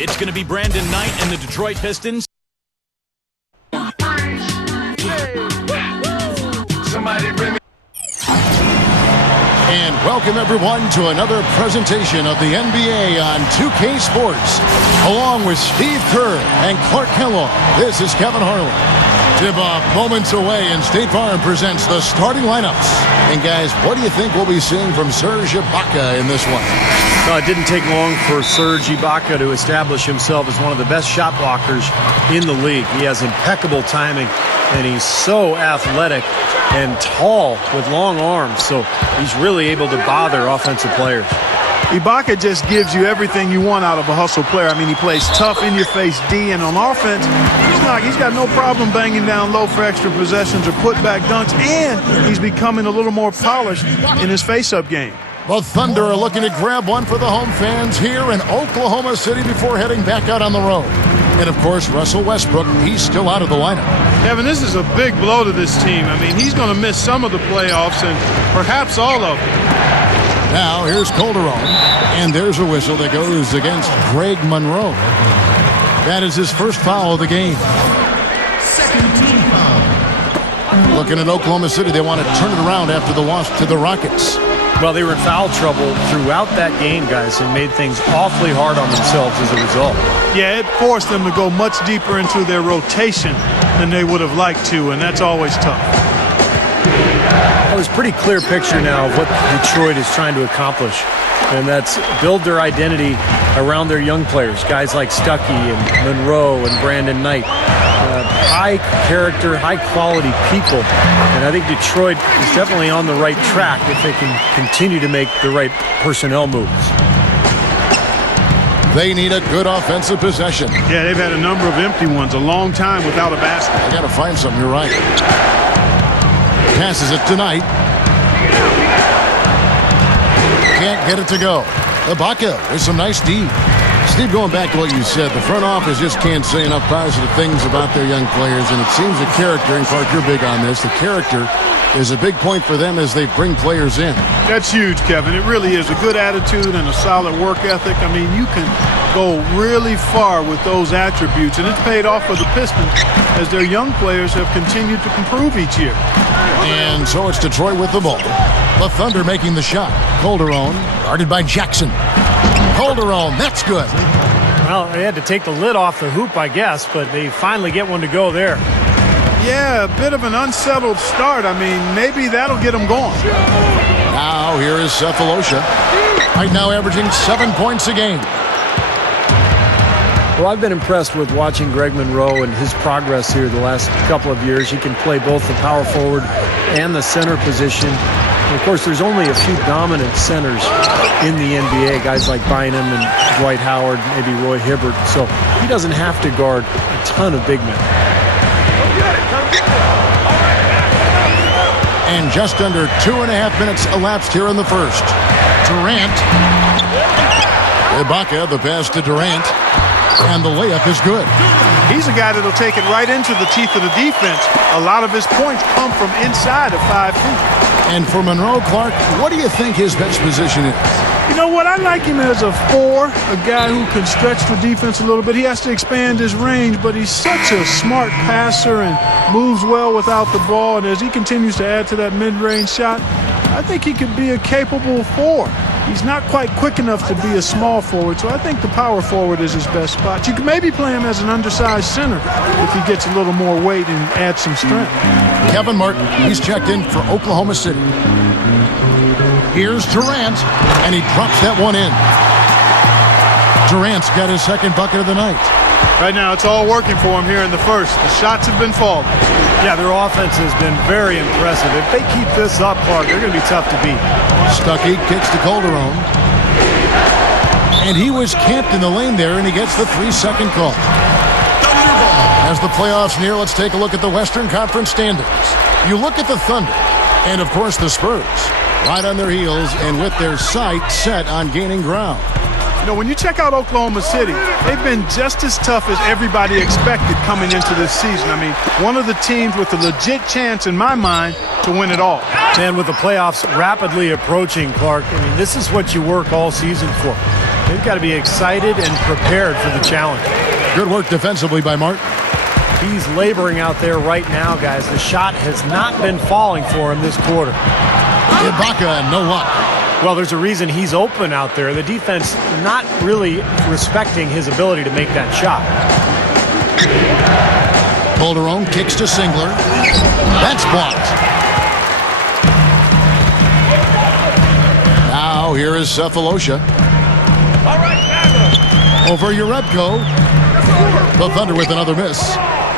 It's going to be Brandon Knight and the Detroit Pistons. Somebody bring me. And welcome everyone to another presentation of the NBA on 2K Sports. Along with Steve Kerr and Clark Kellogg, this is Kevin Harlan. Tip-off moments away, and State Farm presents the starting lineups. And guys, what do you think we'll be seeing from Serge Ibaka in this one? It didn't take long for Serge Ibaka to establish himself as one of the best shot blockers in the league. He has impeccable timing, and he's so athletic and tall with long arms, so he's really able to bother offensive players. Ibaka just gives you everything you want out of a hustle player. I mean, he plays tough, in-your-face D, and on offense, he's got no problem banging down low for extra possessions or put-back dunks, and he's becoming a little more polished in his face-up game. The Thunder are looking to grab one for the home fans here in Oklahoma City before heading back out on the road. And, of course, Russell Westbrook, he's still out of the lineup. Kevin, this is a big blow to this team. I mean, he's going to miss some of the playoffs and perhaps all of them. Now, here's Calderon, and there's a whistle that goes against Greg Monroe. That is his first foul of the game. Second team foul. Looking at Oklahoma City, they want to turn it around after the loss to the Rockets. Well, they were in foul trouble throughout that game, guys, and made things awfully hard on themselves as a result. Yeah, it forced them to go much deeper into their rotation than they would have liked to, and that's always tough. Well, there's a pretty clear picture now of what Detroit is trying to accomplish, and that's build their identity around their young players, guys like Stuckey and Monroe and Brandon Knight. High character, high quality people, and I think Detroit is definitely on the right track if they can continue to make the right personnel moves. They need a good offensive possession. Yeah, they've had a number of empty ones, a long time without a basket. I got to find something, you're right. Passes it to Knight. Can't get it to go. Ibaka, there's some nice D. Steve, going back to what you said, the front office just can't say enough positive things about their young players, and it seems the character, and Clark, you're big on this, the character is a big point for them as they bring players in. That's huge, Kevin. It really is. A good attitude and a solid work ethic. I mean, you can go really far with those attributes, and it's paid off for the Pistons as their young players have continued to improve each year. And so it's Detroit with the ball. The Thunder making the shot. Calderon, guarded by Jackson. Calderon, that's good. Well, they had to take the lid off the hoop, I guess, but they finally get one to go there. Yeah, a bit of an unsettled start. I mean, maybe that'll get them going. Now here is Cephalosha. Right now averaging 7 points a game. Well, I've been impressed with watching Greg Monroe and his progress here the last couple of years. He can play both the power forward and the center position. And of course, there's only a few dominant centers in the NBA, guys like Bynum and Dwight Howard, maybe Roy Hibbert. So he doesn't have to guard a ton of big men. And just under 2.5 minutes elapsed here in the first. Durant. Ibaka, the pass to Durant. And the layup is good. He's a guy that'll take it right into the teeth of the defense. A lot of his points come from inside of 5 feet. And for Monroe, Clark, what do you think his best position is? You know what? I like him as a 4, a guy who can stretch the defense a little bit. He has to expand his range, but he's such a smart passer and moves well without the ball. And as he continues to add to that mid-range shot, I think he could be a capable 4. He's not quite quick enough to be a small forward, so I think the power forward is his best spot. You can maybe play him as an undersized center if he gets a little more weight and adds some strength. Kevin Martin, he's checked in for Oklahoma City. Here's Durant, and he drops that one in. Durant's got his second bucket of the night. Right now, it's all working for him here in the first. The shots have been falling. Yeah, their offense has been very impressive. If they keep this up, Clark, they're going to be tough to beat. Stuckey kicks to Calderon. And he was camped in the lane there, and he gets the 3-second call. As the playoffs near, let's take a look at the Western Conference standings. You look at the Thunder, and of course the Spurs, right on their heels and with their sight set on gaining ground. When you check out Oklahoma City, they've been just as tough as everybody expected coming into this season. I mean, one of the teams with a legit chance, in my mind, to win it all. And with the playoffs rapidly approaching, Clark, I mean, this is what you work all season for. They've got to be excited and prepared for the challenge. Good work defensively by Martin. He's laboring out there right now, guys. The shot has not been falling for him this quarter. Ibaka, no luck. Well, there's a reason he's open out there. The defense not really respecting his ability to make that shot. Calderon kicks to Singler. That's blocked. Now here is Cephalosha. Over Urebko. The Thunder with another miss.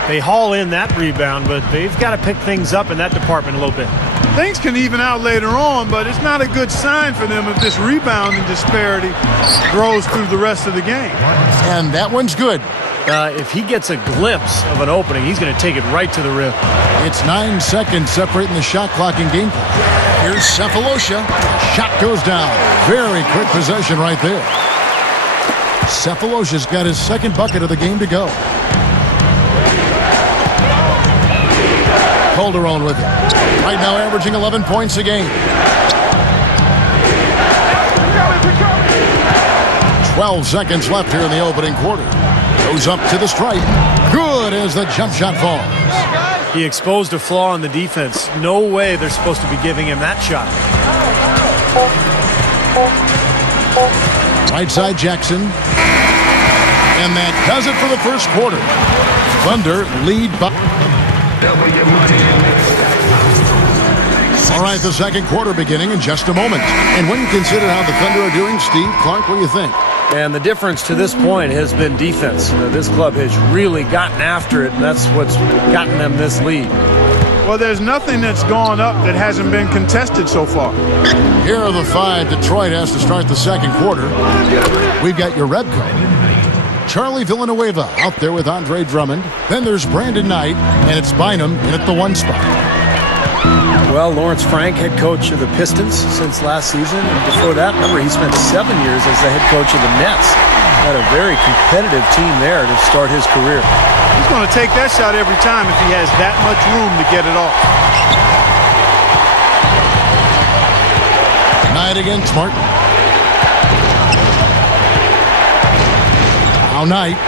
They haul in that rebound, but they've got to pick things up in that department a little bit. Things can even out later on, but it's not a good sign for them if this rebounding disparity grows through the rest of the game. And that one's good. If he gets a glimpse of an opening, he's going to take it right to the rim. It's 9 seconds separating the shot clock and game clock. Here's Cephalosha. Shot goes down. Very quick possession right there. Cephalosha's got his second bucket of the game to go. Calderon with it. Right now averaging 11 points a game. 12 seconds left here in the opening quarter. Goes up to the stripe. Good as the jump shot falls. He exposed a flaw in the defense. No way they're supposed to be giving him that shot. Right side Jackson. And that does it for the first quarter. Thunder lead by... All right, the second quarter beginning in just a moment. And when you consider how the Thunder are doing, Steve, Clark, what do you think? And the difference to this point has been defense. This club has really gotten after it, and that's what's gotten them this lead. Well, there's nothing that's gone up that hasn't been contested so far. Here are the five Detroit has to start the second quarter. We've got Urebko. Charlie Villanueva out there with Andre Drummond. Then there's Brandon Knight, and it's Bynum in at the one spot. Well, Lawrence Frank, head coach of the Pistons since last season. And before that, remember, he spent 7 years as the head coach of the Nets. Had a very competitive team there to start his career. He's going to take that shot every time if he has that much room to get it off. Knight against Martin. Now Knight,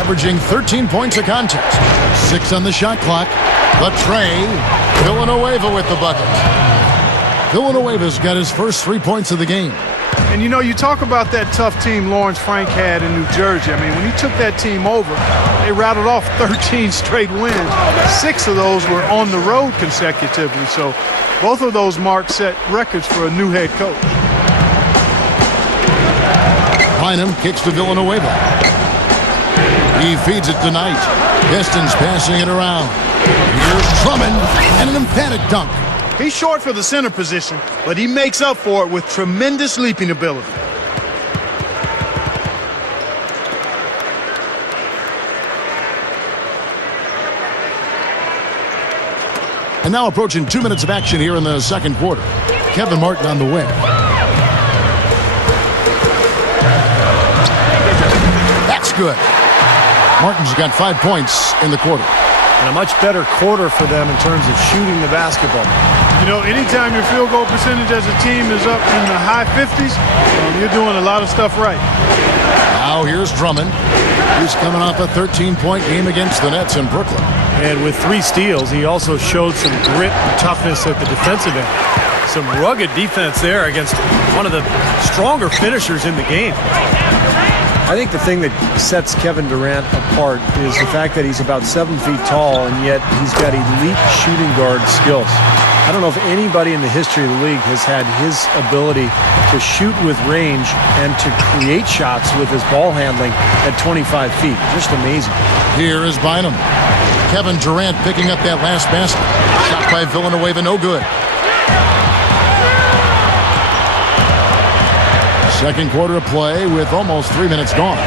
averaging 13 points a contest. 6 on the shot clock. The tray. Villanueva with the bucket. Villanueva's got his first 3 points of the game. And you talk about that tough team Lawrence Frank had in New Jersey. I mean, when he took that team over, they rattled off 13 straight wins. 6 of those were on the road consecutively. So both of those marks set records for a new head coach. Bynum kicks to Villanueva. He feeds it to Knight. Pistons passing it around. Here's Drummond and an emphatic dunk. He's short for the center position, but he makes up for it with tremendous leaping ability. And now approaching 2 minutes of action here in the second quarter. Kevin Martin on the wing. That's good. Martin's got 5 points in the quarter. And a much better quarter for them in terms of shooting the basketball. Anytime your field goal percentage as a team is up in the high 50s, you're doing a lot of stuff right. Now here's Drummond. He's coming off a 13-point game against the Nets in Brooklyn. And with 3 steals, he also showed some grit and toughness at the defensive end. Some rugged defense there against one of the stronger finishers in the game. I think the thing that sets Kevin Durant apart is the fact that he's about 7 feet tall, and yet he's got elite shooting guard skills. I don't know if anybody in the history of the league has had his ability to shoot with range and to create shots with his ball handling at 25 feet. Just amazing. Here is Bynum. Kevin Durant picking up that last basket. Shot by Villanueva, no good. Second quarter of play with almost 3 minutes gone.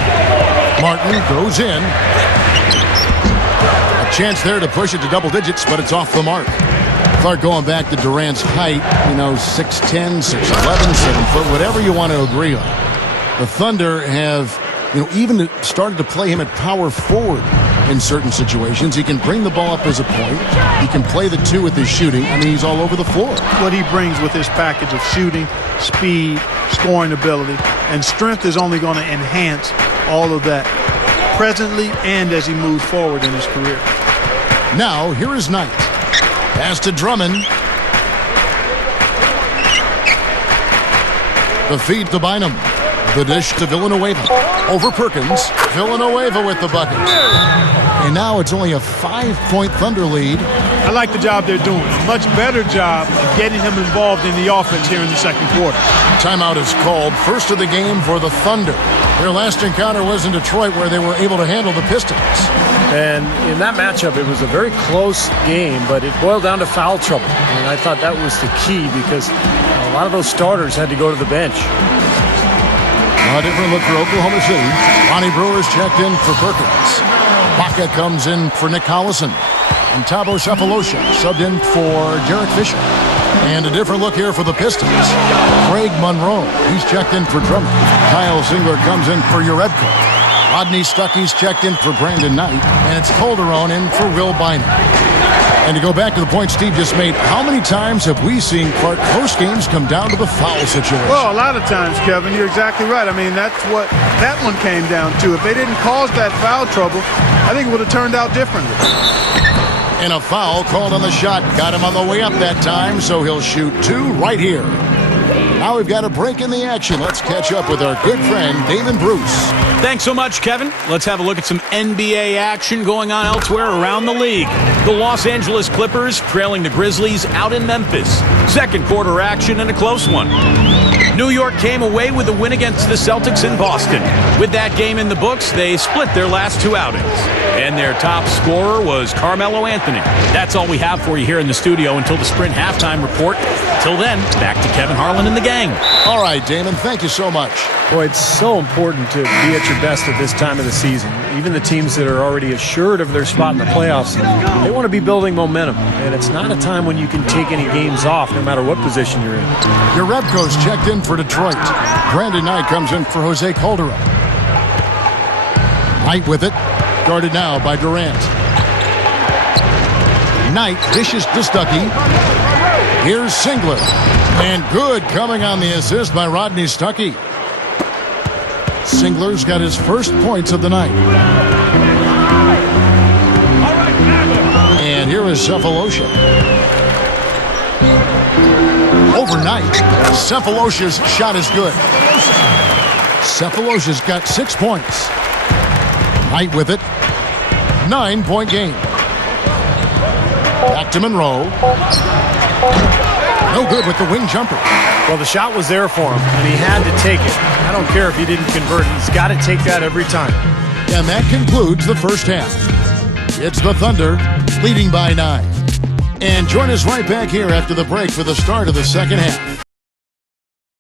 Martin goes in. A chance there to push it to double digits, but it's off the mark. Clark, going back to Durant's height, 6'10", 6'11", 7 foot, whatever you want to agree on. The Thunder have, even started to play him at power forward in certain situations. He can bring the ball up as a point. He can play the two with his shooting. I mean, he's all over the floor. What he brings with his package of shooting, speed, scoring ability, and strength is only going to enhance all of that presently and as he moves forward in his career. Now, here is Knight. Pass to Drummond. The feed to Bynum. The dish to Villanueva. Over Perkins. Villanueva with the bucket. And now it's only a 5-point Thunder lead. I like the job they're doing. A much better job of getting him involved in the offense here in the second quarter. Timeout is called. First of the game for the Thunder. Their last encounter was in Detroit, where they were able to handle the Pistons. And in that matchup, it was a very close game, but it boiled down to foul trouble. And I thought that was the key because a lot of those starters had to go to the bench. A different look for Oklahoma City. Lonnie Brewer's checked in for Perkins. Baca comes in for Nick Collison. And Thabo Sefolosha subbed in for Derek Fisher. And a different look here for the Pistons. Craig Monroe, he's checked in for Drummond. Kyle Singler comes in for Urebko. Rodney Stuckey's checked in for Brandon Knight. And it's Calderon in for Will Bynum. And to go back to the point Steve just made, how many times have we seen Clark close games come down to the foul situation? Well, a lot of times, Kevin, you're exactly right. I mean, that's what that one came down to. If they didn't cause that foul trouble, I think it would have turned out differently. And a foul called on the shot. Got him on the way up that time, so he'll shoot two right here. Now we've got a break in the action. Let's catch up with our good friend, Damon Bruce. Thanks so much, Kevin. Let's have a look at some NBA action going on elsewhere around the league. The Los Angeles Clippers trailing the Grizzlies out in Memphis. Second quarter action and a close one. New York came away with a win against the Celtics in Boston. With that game in the books, they split their last two outings. And their top scorer was Carmelo Anthony. That's all we have for you here in the studio until the Sprint halftime report. Till then, back to Kevin Harlan and the gang. All right, Damon, thank you so much. Boy, it's so important to be at your best at this time of the season. Even the teams that are already assured of their spot in the playoffs, they want to be building momentum. And it's not a time when you can take any games off, no matter what position you're in. Urebko's checked in for Detroit. Brandon Knight comes in for Jose Calderon. Knight with it. Guarded now by Durant. Knight dishes to Stuckey. Here's Singler. And good coming on the assist by Rodney Stuckey. Singler's got his first points of the night. And here is Sefolosha. Overnight, Cephalosha's shot is good. Cephalosha's got 6 points. Knight with it. 9-point game. Back to Monroe. No good with the wing jumper. Well, the shot was there for him, and he had to take it. I don't care if he didn't convert. He's got to take that every time. And that concludes the first half. It's the Thunder leading by 9. And join us right back here after the break for the start of the second half.